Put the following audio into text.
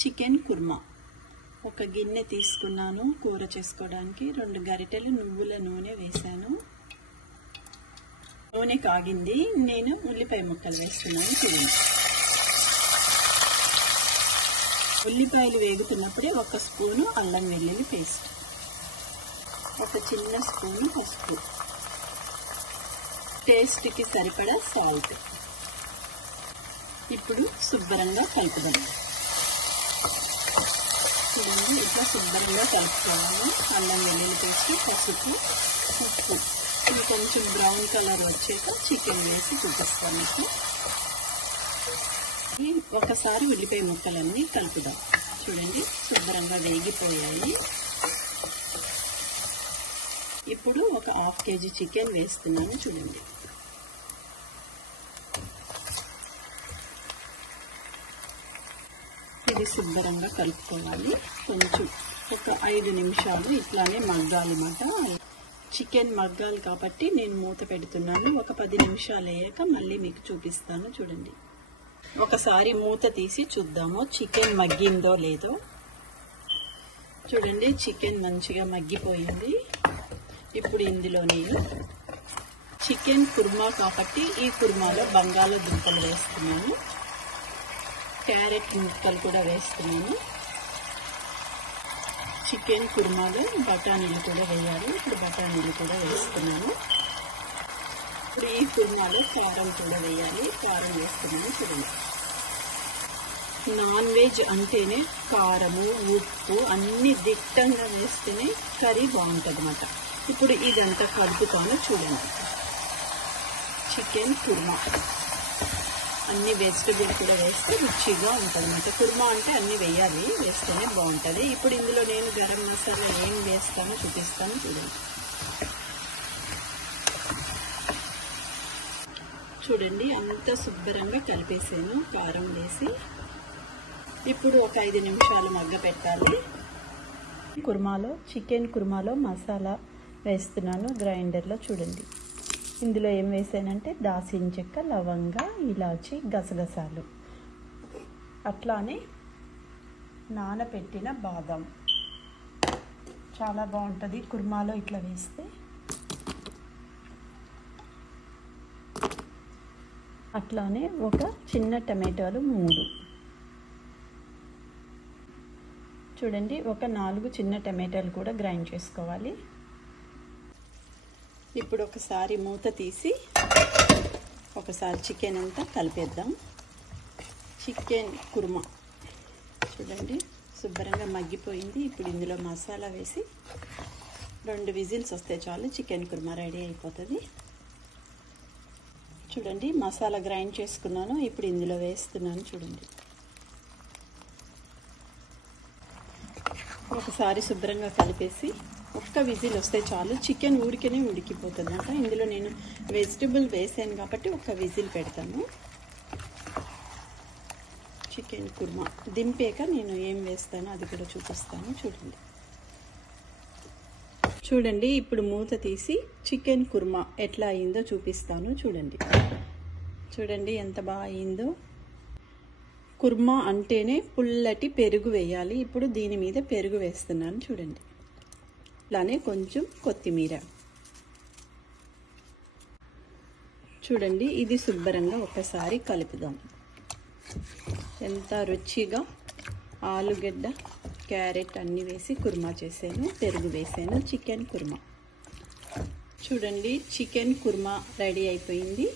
Chicken kurma. ఒక గిన్నె తీసుకున్నాను కూర చేసుకోవడానికి. 2 గరిటెలు నువ్వుల నూనె వేసాను. నూనె కాగింది. నేను ఉల్లిపాయ ముక్కలు వేస్తున్నాను. చూడండి, ఉల్లిపాయలు వేగుతున్నప్పుడే 1 స్పూను అల్లం వెల్లుల్లి పేస్ట్, 1 చిన్న స్పూను పసుపు, టేస్ట్కి సరిపడా సాల్ట్. ఇప్పుడు శుభ్రంగా కలుపుదాం. చూడండి, ఇట్లా శుభ్రంగా కలుపుకోవాలి. అల్లం వెల్లుల్లి పేస్ట్, పసుపు, ఉప్పు. ఇది కొంచెం బ్రౌన్ కలర్ వచ్చాక చికెన్ వేసి చూపిస్తాను మీకు. ఒకసారి ఉల్లిపాయ ముక్కలన్నీ కలుపుదాం. చూడండి, శుభ్రంగా వేగిపోయాయి. ఇప్పుడు ఒక 1/2 కేజీ చికెన్ వేస్తున్నాను. చూడండి, ఇది శుభ్రంగా కలుపుకోవాలి. కొంచెం ఒక 5 నిమిషాలు ఇట్లానే మగ్గాలన్నమాట. చికెన్ మగ్గాలి కాబట్టి నేను మూత పెడుతున్నాను. ఒక 10 నిమిషాలు అయ్యాక మళ్ళీ మీకు చూపిస్తాను. చూడండి, ఒకసారి మూత తీసి చూద్దాము చికెన్ మగ్గిందో లేదో. చూడండి, చికెన్ మంచిగా మగ్గిపోయింది. ఇప్పుడు ఇందులో నేను చికెన్ కుర్మా కాబట్టి ఈ కుర్మాలో బంగాళదుంపలు వేస్తున్నాను, క్యారెట్ ముక్కలు కూడా వేస్తున్నాను. చికెన్ కుర్మాలో బఠానీలు కూడా వేయాలి. ఇప్పుడు బఠానీలు కూడా వేస్తున్నాను. ఇప్పుడు ఈ కుర్మాలో కారం కూడా వేయాలి. కారం వేస్తున్నాను. చూడండి, నాన్ వెజ్ అంటేనే కారము, ఉప్పు అన్ని దిట్టంగా వేస్తేనే కర్రీ బాగుంటుంది అన్నమాట. ఇప్పుడు ఇదంతా కలుపుతాను. చూడండి, చికెన్ కుర్మా అన్ని వెజిటబుల్ కూడా వేస్తే రుచిగా ఉంటుంది అన్నమాట. కుర్మా అంటే అన్ని వేయాలి, వేస్తేనే బాగుంటుంది. ఇప్పుడు ఇందులో నేను గరం మసాలా ఏం వేస్తానో చూపిస్తాను. చూడండి, చూడండి అంతా శుభ్రంగా కలిపేసాను కారం వేసి. ఇప్పుడు ఒక 5 నిమిషాలు మగ్గ పెట్టాలి. కుర్మాలో చికెన్ కుర్మాలో మసాలా వేస్తున్నాను గ్రైండర్లో. చూడండి, ఇందులో ఏం వేసానంటే దాల్చిన చెక్క, లవంగ, ఇలాచి, గసగసాలు, అట్లానే నానబెట్టిన బాదం. చాలా బాగుంటుంది కుర్మాలో ఇట్లా వేస్తే. అట్లానే ఒక చిన్న టమాటాలు 3. చూడండి, ఒక 4 చిన్న టమాటాలు కూడా గ్రైండ్ చేసుకోవాలి. ఇప్పుడు ఒకసారి మూత తీసి ఒకసారి చికెన్ అంతా కలిపేద్దాం. చికెన్ కుర్మా చూడండి శుభ్రంగా మగ్గిపోయింది. ఇప్పుడు ఇందులో మసాలా వేసి 2 విజిల్స్ వస్తే చాలు చికెన్ కుర్మా రెడీ అయిపోతుంది. చూడండి, మసాలా గ్రైండ్ చేసుకున్నాను. ఇప్పుడు ఇందులో వేస్తున్నాను. చూడండి, ఒకసారి శుభ్రంగా కలిపేసి 1 విజిల్ వస్తే చాలు. చికెన్ ఊరికనే ఉడికిపోతుంది అంట. ఇందులో నేను వెజిటబుల్ వేసాను కాబట్టి 1 విజిల్ పెడతాను. చికెన్ కుర్మా దింపాక నేను ఏం వేస్తానో అది కూడా చూపిస్తాను. చూడండి, చూడండి ఇప్పుడు మూత తీసి చికెన్ కుర్మా ఎట్లా అయిందో చూపిస్తాను. చూడండి, చూడండి ఎంత బాగా అయిందో. కుర్మా అంటేనే పుల్లటి పెరుగు వేయాలి. ఇప్పుడు దీని మీద పెరుగు వేస్తున్నాను. చూడండి, అలానే కొంచెం కొత్తిమీర. చూడండి, ఇది శుభ్రంగా ఒకసారి కలుపుదాం. ఎంత రుచిగా ఆలుగడ్డ, క్యారెట్ అన్నీ వేసి కుర్మా చేసాను. పెరుగు వేసాను. చికెన్ కుర్మా. చూడండి, చికెన్ కుర్మా రెడీ అయిపోయింది.